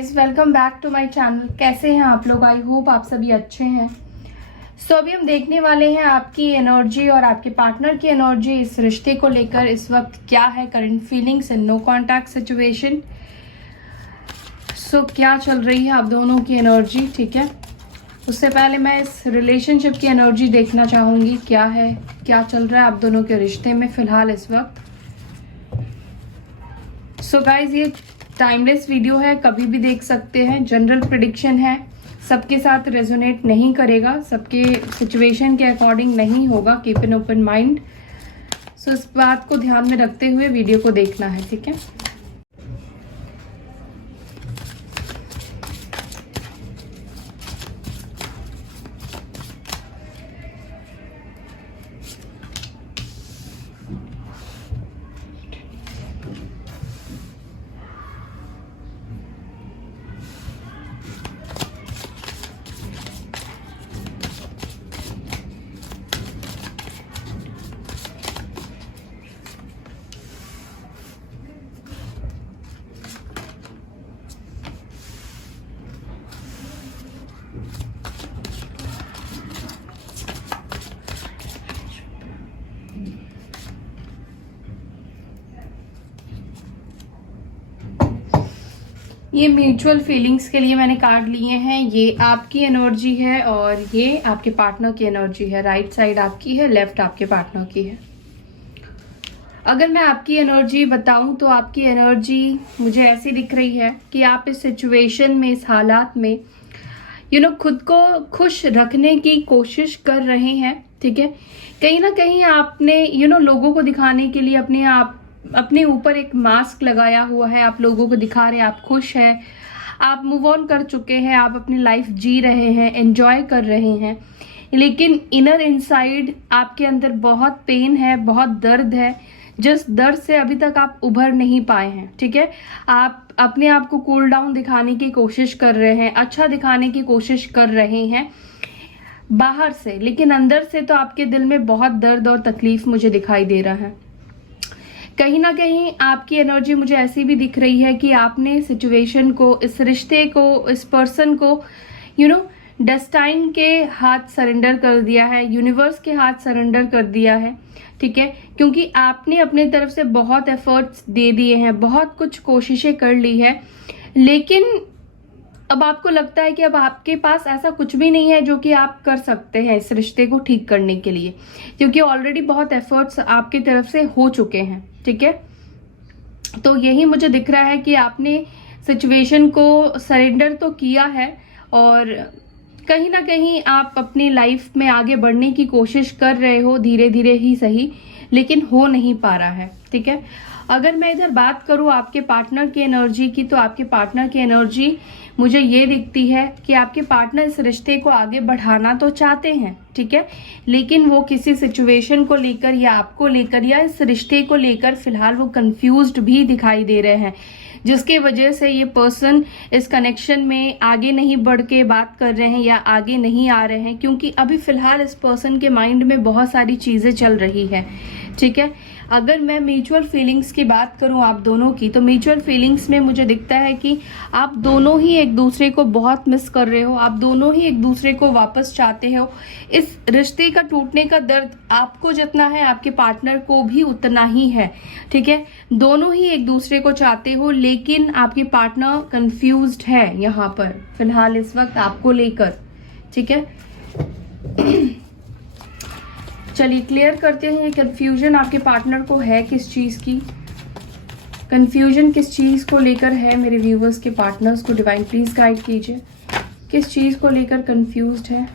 Guys, welcome back to my channel. कैसे हैं आप लोग? आई होप आप सभी अच्छे हैं। सो अभी हम देखने वाले हैं आपकी एनर्जी और आपके पार्टनर की एनर्जी इस रिश्ते को लेकर इस वक्त क्या है, current feelings and no contact situation. So क्या चल रही है आप दोनों की एनर्जी, ठीक है। उससे पहले मैं इस रिलेशनशिप की एनर्जी देखना चाहूँगी, क्या है, क्या चल रहा है आप दोनों के रिश्ते में फ़िलहाल इस वक्त। सो गाइज, ये टाइमलेस वीडियो है, कभी भी देख सकते हैं। जनरल प्रिडिक्शन है, सबके साथ रेजोनेट नहीं करेगा, सबके सिचुएशन के अकॉर्डिंग नहीं होगा। Keep an open mind. So इस बात को ध्यान में रखते हुए वीडियो को देखना है, ठीक है। ये म्यूचुअल फीलिंग्स के लिए मैंने कार्ड लिए हैं। ये आपकी एनर्जी है और ये आपके पार्टनर की एनर्जी है। राइट साइड आपकी है, लेफ्ट आपके पार्टनर की है। अगर मैं आपकी एनर्जी बताऊं तो आपकी एनर्जी मुझे ऐसी दिख रही है कि आप इस सिचुएशन में, इस हालात में खुद को खुश रखने की कोशिश कर रहे हैं, ठीक है। कहीं ना कहीं आपने लोगों को दिखाने के लिए अपने ऊपर एक मास्क लगाया हुआ है। आप लोगों को दिखा रहे हैं आप खुश हैं, आप मूव ऑन कर चुके हैं, आप अपनी लाइफ जी रहे हैं, एंजॉय कर रहे हैं। लेकिन इनर इनसाइड आपके अंदर बहुत पेन है, बहुत दर्द है, जिस दर्द से अभी तक आप उभर नहीं पाए हैं, ठीक है। आप अपने आप को कूल डाउन दिखाने की कोशिश कर रहे हैं, अच्छा दिखाने की कोशिश कर रहे हैं बाहर से, लेकिन अंदर से तो आपके दिल में बहुत दर्द और तकलीफ मुझे दिखाई दे रहा है। कहीं ना कहीं आपकी एनर्जी मुझे ऐसी भी दिख रही है कि आपने सिचुएशन को, इस रिश्ते को, इस पर्सन को डेस्टाइन के हाथ सरेंडर कर दिया है, यूनिवर्स के हाथ सरेंडर कर दिया है, ठीक है। क्योंकि आपने अपने तरफ से बहुत एफर्ट्स दे दिए हैं, बहुत कुछ कोशिशें कर ली है, लेकिन अब आपको लगता है कि अब आपके पास ऐसा कुछ भी नहीं है जो कि आप कर सकते हैं इस रिश्ते को ठीक करने के लिए, क्योंकि ऑलरेडी बहुत एफर्ट्स आपकी तरफ से हो चुके हैं, ठीक है। तो यही मुझे दिख रहा है कि आपने सिचुएशन को सरेंडर तो किया है और कहीं ना कहीं आप अपनी लाइफ में आगे बढ़ने की कोशिश कर रहे हो, धीरे धीरे ही सही, लेकिन हो नहीं पा रहा है, ठीक है। अगर मैं इधर बात करूं आपके पार्टनर की एनर्जी की, तो आपके पार्टनर की एनर्जी मुझे ये दिखती है कि आपके पार्टनर इस रिश्ते को आगे बढ़ाना तो चाहते हैं, ठीक है, लेकिन वो किसी सिचुएशन को लेकर या आपको लेकर या इस रिश्ते को लेकर फिलहाल वो कंफ्यूज्ड भी दिखाई दे रहे हैं, जिसके वजह से ये पर्सन इस कनेक्शन में आगे नहीं बढ़ के बात कर रहे हैं या आगे नहीं आ रहे हैं, क्योंकि अभी फिलहाल इस पर्सन के माइंड में बहुत सारी चीजें चल रही है, ठीक है। अगर मैं म्यूचुअल फीलिंग्स की बात करूं आप दोनों की, तो म्यूचुअल फीलिंग्स में मुझे दिखता है कि आप दोनों ही एक दूसरे को बहुत मिस कर रहे हो, आप दोनों ही एक दूसरे को वापस चाहते हो। इस रिश्ते का टूटने का दर्द आपको जितना है आपके पार्टनर को भी उतना ही है, ठीक है। दोनों ही एक दूसरे को चाहते हो, लेकिन आपके पार्टनर कंफ्यूज्ड है यहाँ पर फिलहाल इस वक्त आपको लेकर, ठीक है। चलिए क्लियर करते हैं, ये कंफ्यूजन आपके पार्टनर को है किस चीज की, कंफ्यूजन किस चीज को लेकर है। मेरे व्यूवर्स के पार्टनर्स को डिवाइन प्लीज गाइड कीजिए, किस चीज को लेकर कंफ्यूज्ड है,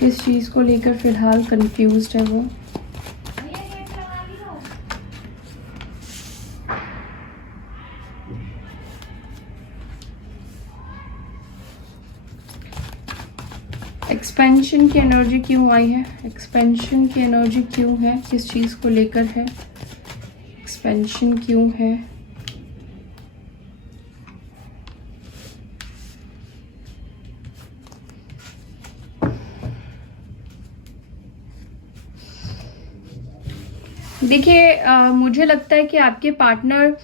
किस चीज को लेकर फिलहाल कंफ्यूज्ड है वो। एक्सपेंशन की एनर्जी क्यों आई है, एक्सपेंशन की एनर्जी क्यों है, किस चीज़ को लेकर है, एक्सपेंशन क्यों है। देखिए मुझे लगता है कि आपके पार्टनर,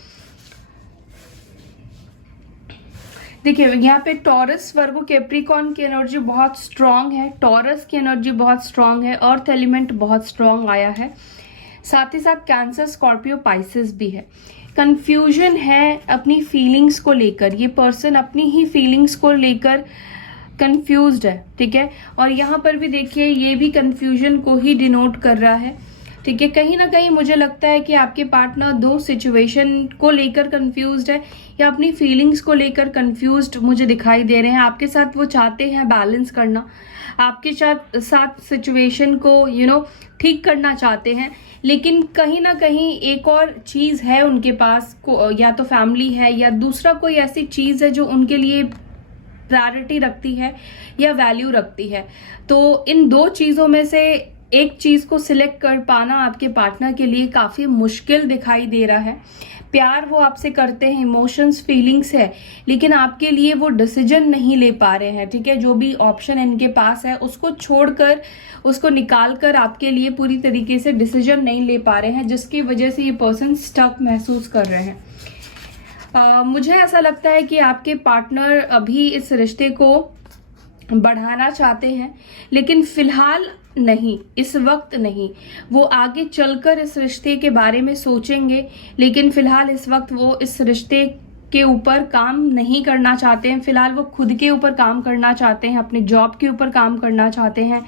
देखिए यहाँ पे टॉरस, वर्गो, कैप्रिकॉर्न की एनर्जी बहुत स्ट्रांग है, टॉरस की एनर्जी बहुत स्ट्रांग है, अर्थ एलिमेंट बहुत स्ट्रांग आया है, साथ ही साथ कैंसर, स्कॉर्पियो, पाइसेस भी है। कंफ्यूजन है अपनी फीलिंग्स को लेकर, ये पर्सन अपनी ही फीलिंग्स को लेकर कंफ्यूज्ड है, ठीक है। और यहाँ पर भी देखिए ये भी कंफ्यूजन को ही डिनोट कर रहा है, ठीक है। कहीं ना कहीं मुझे लगता है कि आपके पार्टनर दो सिचुएशन को लेकर कंफ्यूज्ड है या अपनी फीलिंग्स को लेकर कंफ्यूज्ड मुझे दिखाई दे रहे हैं। आपके साथ वो चाहते हैं बैलेंस करना, आपके साथ सिचुएशन को ठीक करना चाहते हैं, लेकिन कहीं ना कहीं एक और चीज है उनके पास, या तो फैमिली है या दूसरा कोई ऐसी चीज है जो उनके लिए प्रायोरिटी रखती है या वैल्यू रखती है। तो इन दो चीजों में से एक चीज को सिलेक्ट कर पाना आपके पार्टनर के लिए काफी मुश्किल दिखाई दे रहा है। प्यार वो आपसे करते हैं, इमोशंस, फीलिंग्स है, लेकिन आपके लिए वो डिसीजन नहीं ले पा रहे हैं, ठीक है। जो भी ऑप्शन इनके पास है उसको छोड़कर, उसको निकाल कर आपके लिए पूरी तरीके से डिसीजन नहीं ले पा रहे हैं, जिसकी वजह से ये पर्सन स्टक महसूस कर रहे हैं। मुझे ऐसा लगता है कि आपके पार्टनर अभी इस रिश्ते को बढ़ाना चाहते हैं, लेकिन फिलहाल नहीं, इस वक्त नहीं। वो आगे चलकर इस रिश्ते के बारे में सोचेंगे, लेकिन फिलहाल इस वक्त वो इस रिश्ते के ऊपर काम नहीं करना चाहते हैं। फिलहाल वो खुद के ऊपर काम करना चाहते हैं, अपने जॉब के ऊपर काम करना चाहते हैं,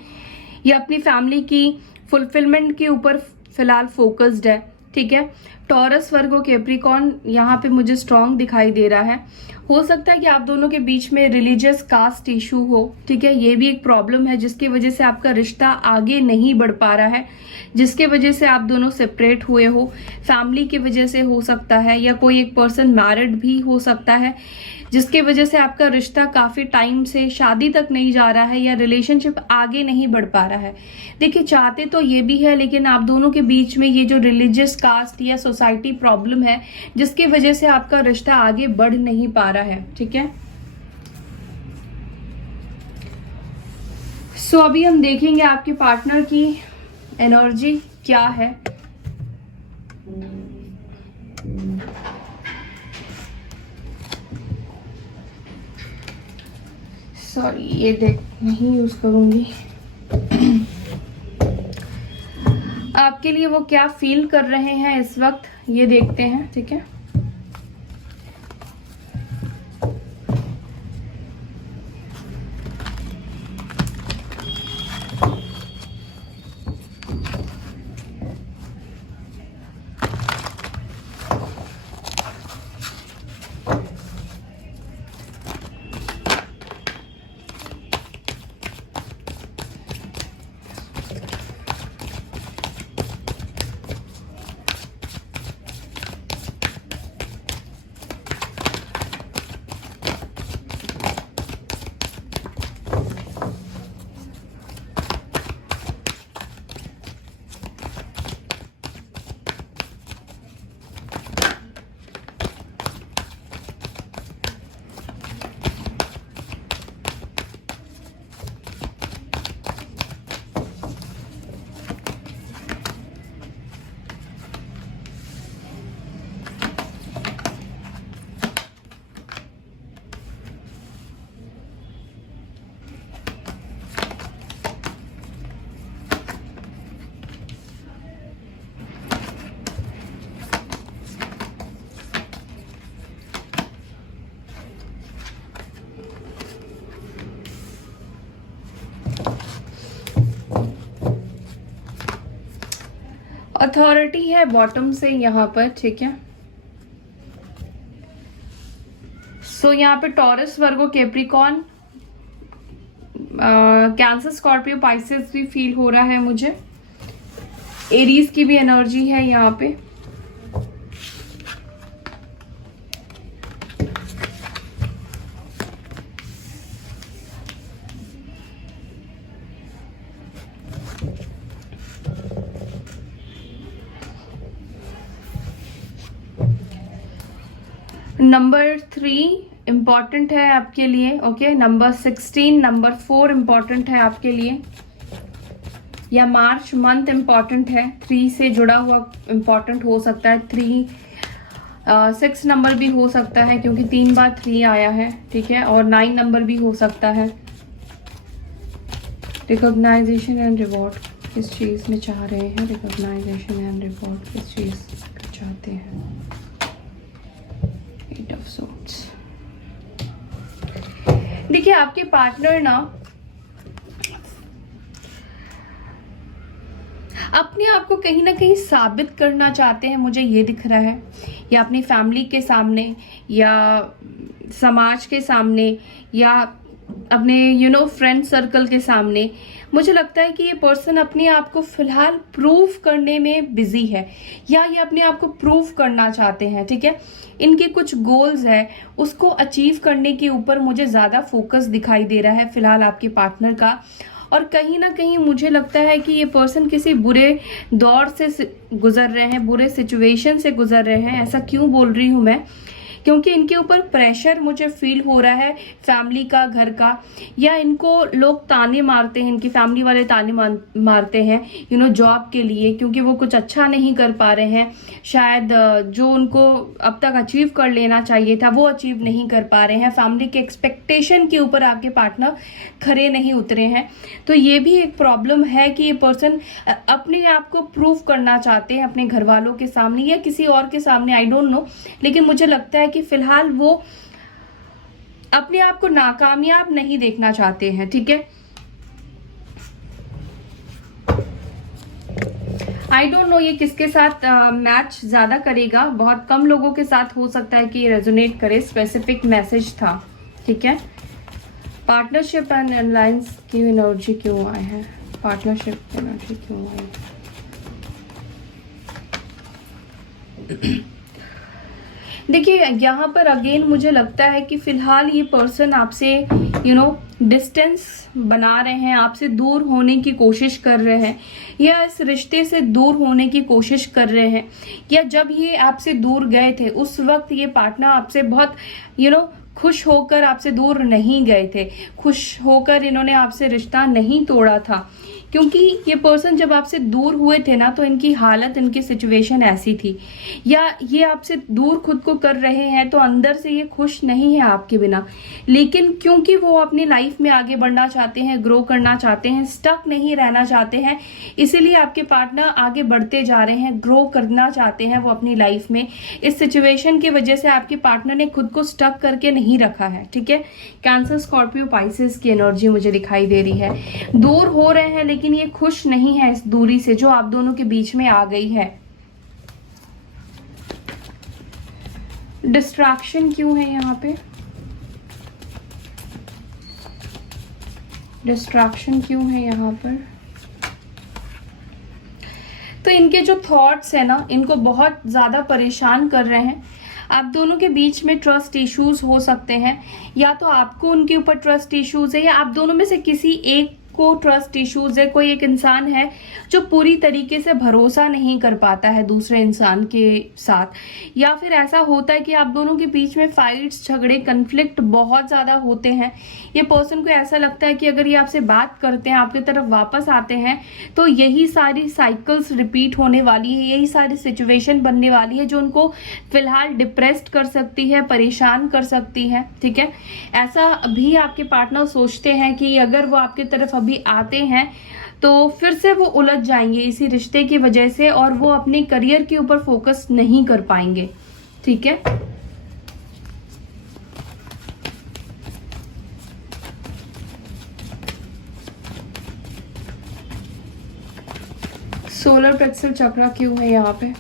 या अपनी फैमिली की फुलफिलमेंट के ऊपर फिलहाल फोकस्ड है, ठीक है। टॉरस, वर्गो, कैप्रिकॉर्न यहाँ पे मुझे स्ट्रांग दिखाई दे रहा है। हो सकता है कि आप दोनों के बीच में रिलीजियस कास्ट इशू हो, ठीक है। ये भी एक प्रॉब्लम है जिसकी वजह से आपका रिश्ता आगे नहीं बढ़ पा रहा है, जिसके वजह से आप दोनों सेपरेट हुए हो। फैमिली की वजह से हो सकता है, या कोई एक पर्सन मैरिड भी हो सकता है, जिसके वजह से आपका रिश्ता काफी टाइम से शादी तक नहीं जा रहा है या रिलेशनशिप आगे नहीं बढ़ पा रहा है। देखिए चाहते तो ये भी है, लेकिन आप दोनों के बीच में ये जो रिलीजियस कास्ट या सोसाइटी प्रॉब्लम है, जिसकी वजह से आपका रिश्ता आगे बढ़ नहीं पा रहा है, ठीक है। सो अभी हम देखेंगे आपके पार्टनर की एनर्जी क्या है। सॉरी, ये देख नहीं यूज करूंगी। आपके लिए वो क्या फील कर रहे हैं इस वक्त, ये देखते हैं, ठीक है। अथॉरिटी है बॉटम से यहाँ पर, ठीक है। सो यहाँ पे टॉरस, वर्गो, कैप्रिकॉर्न, कैंसर, स्कॉर्पियो, पाइसेस भी फील हो रहा है मुझे। एरीज की भी एनर्जी है यहाँ पे। नंबर 3 इम्पॉर्टेंट है आपके लिए, ओके। नंबर 16, नंबर 4 इम्पॉर्टेंट है आपके लिए। या मार्च मंथ इम्पॉर्टेंट है, 3 से जुड़ा हुआ इम्पॉर्टेंट हो सकता है, 6 नंबर भी हो सकता है क्योंकि 3 बार 3 आया है, ठीक है, और 9 नंबर भी हो सकता है। रिकॉग्नाइजेशन एंड रिवॉर्ड किस चीज़ में चाह रहे हैं, रिकॉग्नाइजेशन एंड रिवॉर्ड किस चीज़ चाहते हैं। 8 ऑफ सोर्ड्स। देखिए आपके पार्टनर ना अपने आप को कहीं ना कहीं साबित करना चाहते हैं, मुझे ये दिख रहा है, या अपनी फैमिली के सामने या समाज के सामने या अपने फ्रेंड सर्कल के सामने। मुझे लगता है कि ये पर्सन अपने आप को फिलहाल प्रूव करने में बिजी है, या ये अपने आप को प्रूव करना चाहते हैं, ठीक है। इनके कुछ गोल्स है, उसको अचीव करने के ऊपर मुझे ज़्यादा फोकस दिखाई दे रहा है फिलहाल आपके पार्टनर का। और कहीं ना कहीं मुझे लगता है कि ये पर्सन किसी बुरे दौर से गुजर रहे हैं, बुरे सिचुएशन से गुजर रहे हैं। ऐसा क्यों बोल रही हूँ मैं, क्योंकि इनके ऊपर प्रेशर मुझे फील हो रहा है फैमिली का, घर का, या इनको लोग ताने मारते हैं, इनकी फैमिली वाले ताने मारते हैं जॉब के लिए, क्योंकि वो कुछ अच्छा नहीं कर पा रहे हैं। शायद जो उनको अब तक अचीव कर लेना चाहिए था वो अचीव नहीं कर पा रहे हैं। फैमिली के एक्सपेक्टेशन के ऊपर आपके पार्टनर खरे नहीं उतरे हैं। तो ये भी एक प्रॉब्लम है कि ये पर्सन अपने आप को प्रूव करना चाहते हैं अपने घर वालों के सामने या किसी और के सामने, आई डोंट नो, लेकिन मुझे लगता है कि फिलहाल वो अपने आप को नाकामयाब नहीं देखना चाहते हैं, ठीक है। आई डोंट नो ये किसके साथ मैच ज्यादा करेगा, बहुत कम लोगों के साथ हो सकता है कि ये रेजोनेट करे। स्पेसिफिक मैसेज था, ठीक है। पार्टनरशिप एंड अलायंस की एनर्जी क्यों आए हैं, पार्टनरशिप एनर्जी क्यों आई। देखिए यहाँ पर अगेन मुझे लगता है कि फिलहाल ये पर्सन आपसे डिस्टेंस बना रहे हैं, आपसे दूर होने की कोशिश कर रहे हैं, या इस रिश्ते से दूर होने की कोशिश कर रहे हैं। या जब ये आपसे दूर गए थे उस वक्त ये पार्टनर आपसे बहुत खुश होकर आपसे दूर नहीं गए थे, खुश होकर इन्होंने आपसे रिश्ता नहीं तोड़ा था। क्योंकि ये पर्सन जब आपसे दूर हुए थे ना, तो इनकी हालत, इनकी सिचुएशन ऐसी थी, या ये आपसे दूर खुद को कर रहे हैं तो अंदर से ये खुश नहीं है आपके बिना। लेकिन क्योंकि वो अपनी लाइफ में आगे बढ़ना चाहते हैं, ग्रो करना चाहते हैं, स्टक नहीं रहना चाहते हैं, इसीलिए आपके पार्टनर आगे बढ़ते जा रहे हैं, ग्रो करना चाहते हैं वो अपनी लाइफ में। इस सिचुएशन की वजह से आपके पार्टनर ने खुद को स्टक करके नहीं रखा है, ठीक है। कैंसर, स्कॉर्पियो, पाइसेस की एनर्जी मुझे दिखाई दे रही है। दूर हो रहे हैं लेकिन ये खुश नहीं है इस दूरी से जो आप दोनों के बीच में आ गई है। डिस्ट्रैक्शन क्यों है यहाँ पे, डिस्ट्रैक्शन क्यों है यहाँ पर। तो इनके जो थॉट्स है ना, इनको बहुत ज्यादा परेशान कर रहे हैं। आप दोनों के बीच में ट्रस्ट इश्यूज हो सकते हैं, या तो आपको उनके ऊपर ट्रस्ट इश्यूज है, या आप दोनों में से किसी एक को ट्रस्ट इश्यूज है। कोई एक इंसान है जो पूरी तरीके से भरोसा नहीं कर पाता है दूसरे इंसान के साथ, या फिर ऐसा होता है कि आप दोनों के बीच में फाइट्स, झगड़े, कन्फ्लिक्ट बहुत ज्यादा होते हैं। ये पर्सन को ऐसा लगता है कि अगर ये आपसे बात करते हैं, आपकी तरफ वापस आते हैं, तो यही सारी साइकिल्स रिपीट होने वाली है, यही सारी सिचुएशन बनने वाली है जो उनको फिलहाल डिप्रेस्ड कर सकती है, परेशान कर सकती है, ठीक है। ऐसा भी आपके पार्टनर सोचते हैं कि अगर वो आपकी तरफ अभी आते हैं तो फिर से वो उलझ जाएंगे इसी रिश्ते की वजह से, और वो अपने करियर के ऊपर फोकस नहीं कर पाएंगे, ठीक है। सोलर प्लेक्सस चक्रा क्यों है यहाँ पे,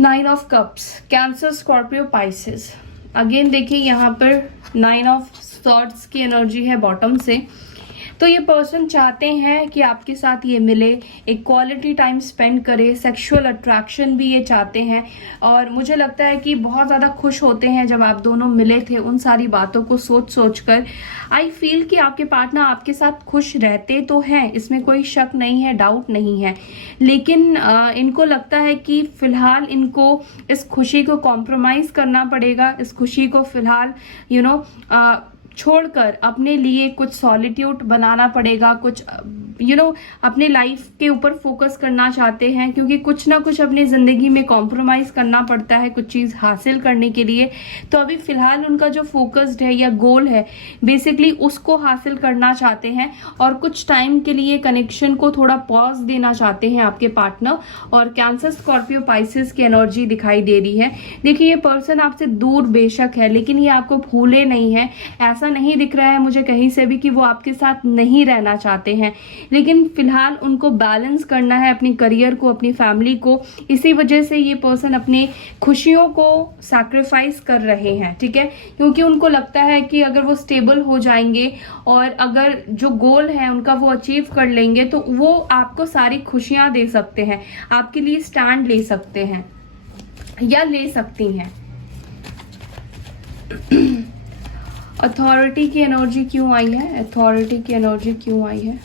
nine of cups, cancer, Scorpio, Pisces. Again देखिए यहाँ पर 9 ऑफ सॉर्ड्स की एनर्जी है बॉटम से। तो ये पर्सन चाहते हैं कि आपके साथ ये मिले, एक क्वालिटी टाइम स्पेंड करे, सेक्सुअल अट्रैक्शन भी ये चाहते हैं, और मुझे लगता है कि बहुत ज़्यादा खुश होते हैं जब आप दोनों मिले थे। उन सारी बातों को सोच कर आई फील कि आपके पार्टनर आपके साथ खुश रहते तो हैं, इसमें कोई शक नहीं है, डाउट नहीं है, लेकिन इनको लगता है कि फिलहाल इनको इस खुशी को कॉम्प्रोमाइज़ करना पड़ेगा, इस खुशी को फिलहाल छोड़कर अपने लिए कुछ सॉलिट्यूड बनाना पड़ेगा, कुछ अपने लाइफ के ऊपर फोकस करना चाहते हैं, क्योंकि कुछ ना कुछ अपनी ज़िंदगी में कॉम्प्रोमाइज़ करना पड़ता है कुछ चीज़ हासिल करने के लिए। तो अभी फ़िलहाल उनका जो फोकस्ड है या गोल है बेसिकली उसको हासिल करना चाहते हैं, और कुछ टाइम के लिए कनेक्शन को थोड़ा पॉज देना चाहते हैं आपके पार्टनर। और कैंसर, स्कॉर्पियो, पाइसेस की एनर्जी दिखाई दे रही है। देखिए ये पर्सन आपसे दूर बेशक है, लेकिन ये आपको भूले नहीं है। ऐसा नहीं दिख रहा है मुझे कहीं से भी कि वो आपके साथ नहीं रहना चाहते हैं, लेकिन फिलहाल उनको बैलेंस करना है अपनी करियर को, अपनी फैमिली को। इसी वजह से ये पर्सन अपनी खुशियों को सैक्रिफाइस कर रहे हैं, ठीक है, क्योंकि उनको लगता है कि अगर वो स्टेबल हो जाएंगे और अगर जो गोल है उनका वो अचीव कर लेंगे तो वो आपको सारी खुशियां दे सकते हैं, आपके लिए स्टैंड ले सकते हैं या ले सकती हैं। अथॉरिटी की एनर्जी क्यों आई है? अथॉरिटी की एनर्जी क्यों आई है?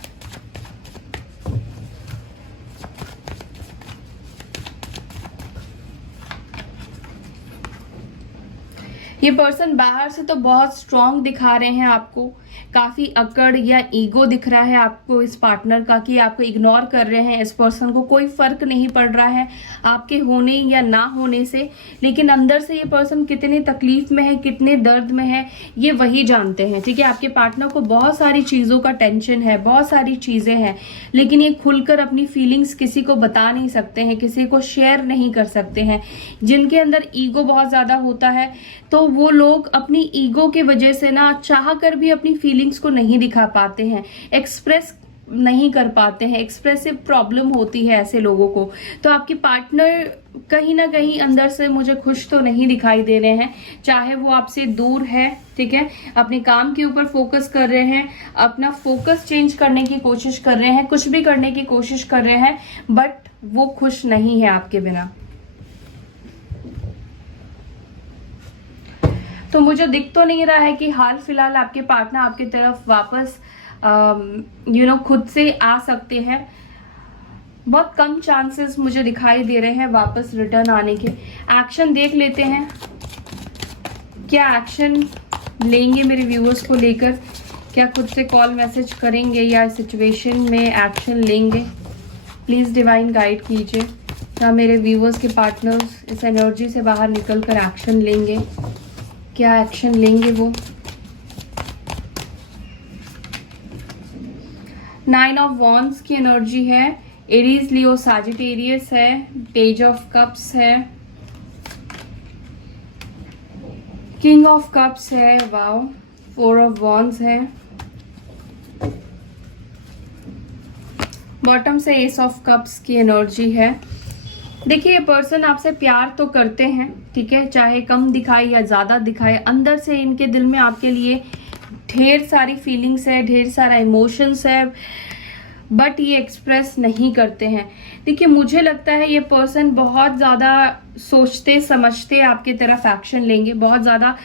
ये पर्सन बाहर से तो बहुत स्ट्रांग दिखा रहे हैं आपको, काफी अकड़ या ईगो दिख रहा है आपको इस पार्टनर का, कि आपको इग्नोर कर रहे हैं। इस पर्सन को कोई फर्क नहीं पड़ रहा है आपके होने या ना होने से, लेकिन अंदर से ये पर्सन कितने तकलीफ में है, कितने दर्द में है, ये वही जानते हैं, ठीक है। आपके पार्टनर को बहुत सारी चीजों का टेंशन है, बहुत सारी चीजें हैं, लेकिन ये खुलकर अपनी फीलिंग्स किसी को बता नहीं सकते हैं, किसी को शेयर नहीं कर सकते हैं। जिनके अंदर ईगो बहुत ज्यादा होता है तो वो लोग अपनी ईगो की वजह से ना चाह कर भी अपनी फीलिंग्स को नहीं दिखा पाते हैं, एक्सप्रेस नहीं कर पाते हैं, एक्सप्रेसिव प्रॉब्लम होती है ऐसे लोगों को। तो आपके पार्टनर कहीं ना कहीं अंदर से मुझे खुश तो नहीं दिखाई दे रहे हैं, चाहे वो आपसे दूर है, ठीक है, अपने काम के ऊपर फोकस कर रहे हैं, अपना फोकस चेंज करने की कोशिश कर रहे हैं, कुछ भी करने की कोशिश कर रहे हैं, बट वो खुश नहीं है आपके बिना। तो मुझे दिख तो नहीं रहा है कि हाल फिलहाल आपके पार्टनर आपकी तरफ वापस खुद से आ सकते हैं। बहुत कम चांसेस मुझे दिखाई दे रहे हैं वापस रिटर्न आने के। एक्शन देख लेते हैं, क्या एक्शन लेंगे मेरे व्यूअर्स को लेकर, क्या खुद से कॉल मैसेज करेंगे या सिचुएशन में एक्शन लेंगे। प्लीज़ डिवाइन गाइड कीजिए, क्या मेरे व्यूअर्स के पार्टनर्स इस एनर्जी से बाहर निकल कर एक्शन लेंगे, क्या एक्शन लेंगे वो। 9 ऑफ वॉन्ड्स की एनर्जी है, एरीज, लियो, सैजिटेरियस है, पेज ऑफ कप्स है, किंग ऑफ कप्स है, वाओ, 4 ऑफ वॉन्ड्स है, बॉटम से एस ऑफ कप्स की एनर्जी है। देखिए ये पर्सन आपसे प्यार तो करते हैं, ठीक है, चाहे कम दिखाए या ज़्यादा दिखाए, अंदर से इनके दिल में आपके लिए ढेर सारी फीलिंग्स है, ढेर सारा इमोशंस है, बट ये एक्सप्रेस नहीं करते हैं। देखिए मुझे लगता है ये पर्सन बहुत ज़्यादा सोचते समझते आपकी तरफ एक्शन लेंगे, बहुत ज़्यादा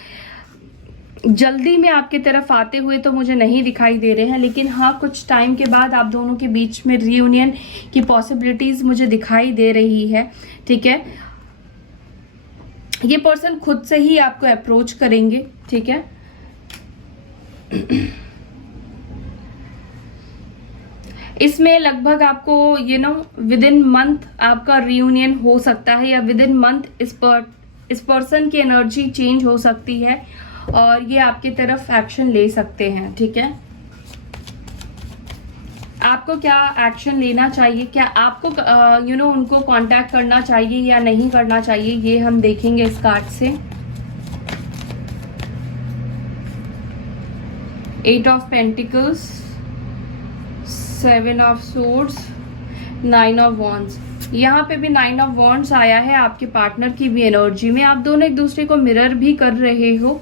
जल्दी में आपकी तरफ आते हुए तो मुझे नहीं दिखाई दे रहे हैं, लेकिन हाँ कुछ टाइम के बाद आप दोनों के बीच में रीयूनियन की पॉसिबिलिटीज मुझे दिखाई दे रही है, ठीक है। ये पर्सन खुद से ही आपको अप्रोच करेंगे, ठीक है। इसमें लगभग आपको विद इन मंथ आपका रीयूनियन हो सकता है, या विद इन मंथ इस पर्सन की एनर्जी चेंज हो सकती है और ये आपकी तरफ एक्शन ले सकते हैं, ठीक है। आपको क्या एक्शन लेना चाहिए, क्या आपको उनको कांटेक्ट करना चाहिए या नहीं करना चाहिए, ये हम देखेंगे इस कार्ड से। 8 of pentacles, 7 of swords, 9 of wands. यहाँ पे भी 9 ऑफ वॉन्ड्स आया है आपके पार्टनर की भी एनर्जी में। आप दोनों एक दूसरे को मिरर भी कर रहे हो।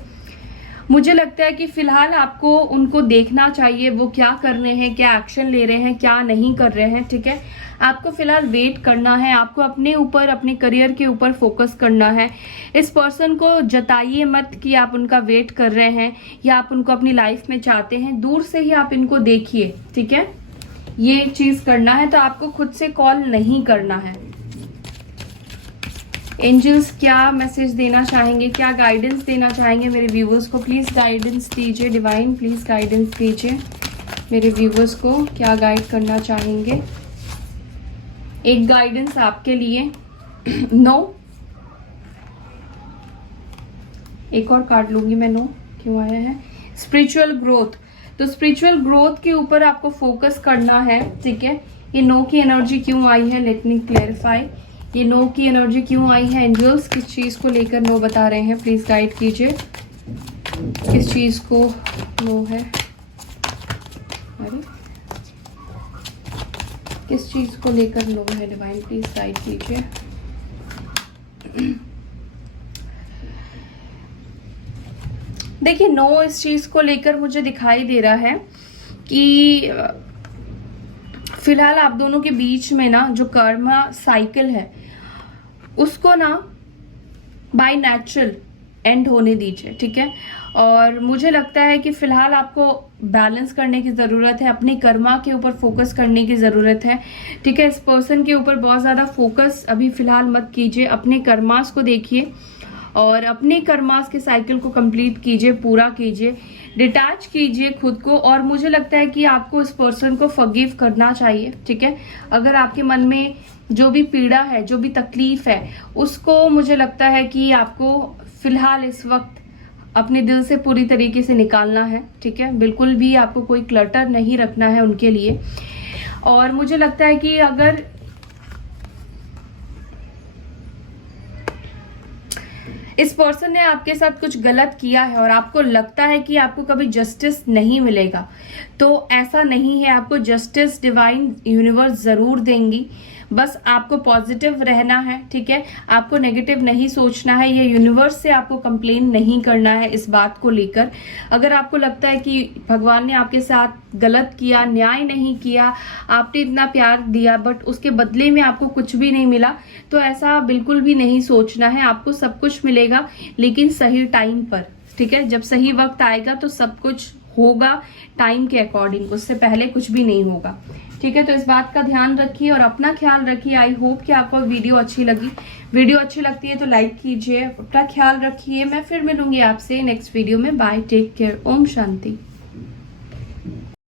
मुझे लगता है कि फिलहाल आपको उनको देखना चाहिए वो क्या कर रहे हैं, क्या एक्शन ले रहे हैं, क्या नहीं कर रहे हैं, ठीक है। आपको फिलहाल वेट करना है, आपको अपने ऊपर, अपने करियर के ऊपर फोकस करना है। इस पर्सन को जताइए मत कि आप उनका वेट कर रहे हैं या आप उनको अपनी लाइफ में चाहते हैं, दूर से ही आप इनको देखिए, ठीक है। ये चीज करना है, तो आपको खुद से कॉल नहीं करना है। एंजल्स क्या मैसेज देना चाहेंगे, क्या गाइडेंस देना चाहेंगे मेरे व्यूवर्स को? प्लीज़ गाइडेंस दीजिए डिवाइन, प्लीज़ गाइडेंस दीजिए मेरे व्यूवर्स को, क्या गाइड करना चाहेंगे? एक गाइडेंस आपके लिए नो। एक और कार्ड लूंगी मैं। नो क्यों आया है? Spiritual growth. तो स्पिरिचुअल ग्रोथ के ऊपर आपको फोकस करना है, ठीक है। ये नो की एनर्जी क्यों आई है? Let me clarify. ये नो की एनर्जी क्यों आई है? एंजल्स किस चीज को लेकर नो बता रहे हैं? प्लीज गाइड कीजिए, किस चीज को नो है? अरे किस चीज को लेकर नो है डिवाइन? प्लीज गाइड कीजिए। देखिए नो इस चीज को लेकर मुझे दिखाई दे रहा है कि फिलहाल आप दोनों के बीच में ना जो कर्मा साइकिल है उसको ना बाय नेचुरल एंड होने दीजिए, ठीक है। और मुझे लगता है कि फिलहाल आपको बैलेंस करने की ज़रूरत है, अपनी कर्मा के ऊपर फोकस करने की ज़रूरत है, ठीक है। इस पर्सन के ऊपर बहुत ज़्यादा फोकस अभी फिलहाल मत कीजिए, अपने कर्मास को देखिए और अपने कर्मास के साइकिल को कंप्लीट कीजिए, पूरा कीजिए, डिटैच कीजिए खुद को। और मुझे लगता है कि आपको इस पर्सन को फॉरगिव करना चाहिए, ठीक है। अगर आपके मन में जो भी पीड़ा है, जो भी तकलीफ है, उसको मुझे लगता है कि आपको फिलहाल इस वक्त अपने दिल से पूरी तरीके से निकालना है, ठीक है। बिल्कुल भी आपको कोई क्लटर नहीं रखना है उनके लिए। और मुझे लगता है कि अगर इस पर्सन ने आपके साथ कुछ गलत किया है और आपको लगता है कि आपको कभी जस्टिस नहीं मिलेगा, तो ऐसा नहीं है। आपको जस्टिस डिवाइन यूनिवर्स जरूर देंगी। बस आपको पॉजिटिव रहना है, ठीक है। आपको नेगेटिव नहीं सोचना है। ये यूनिवर्स से आपको कंप्लेन नहीं करना है इस बात को लेकर। अगर आपको लगता है कि भगवान ने आपके साथ गलत किया, न्याय नहीं किया, आपने इतना प्यार दिया बट उसके बदले में आपको कुछ भी नहीं मिला, तो ऐसा बिल्कुल भी नहीं सोचना है। आपको सब कुछ मिलेगा लेकिन सही टाइम पर, ठीक है। जब सही वक्त आएगा तो सब कुछ होगा टाइम के अकॉर्डिंग, उससे पहले कुछ भी नहीं होगा, ठीक है। तो इस बात का ध्यान रखिए और अपना ख्याल रखिए। आई होप कि आपको वीडियो अच्छी लगी। वीडियो अच्छी लगती है तो लाइक कीजिए, अपना ख्याल रखिए। मैं फिर मिलूंगी आपसे नेक्स्ट वीडियो में। Bye, take care, Om Shanti.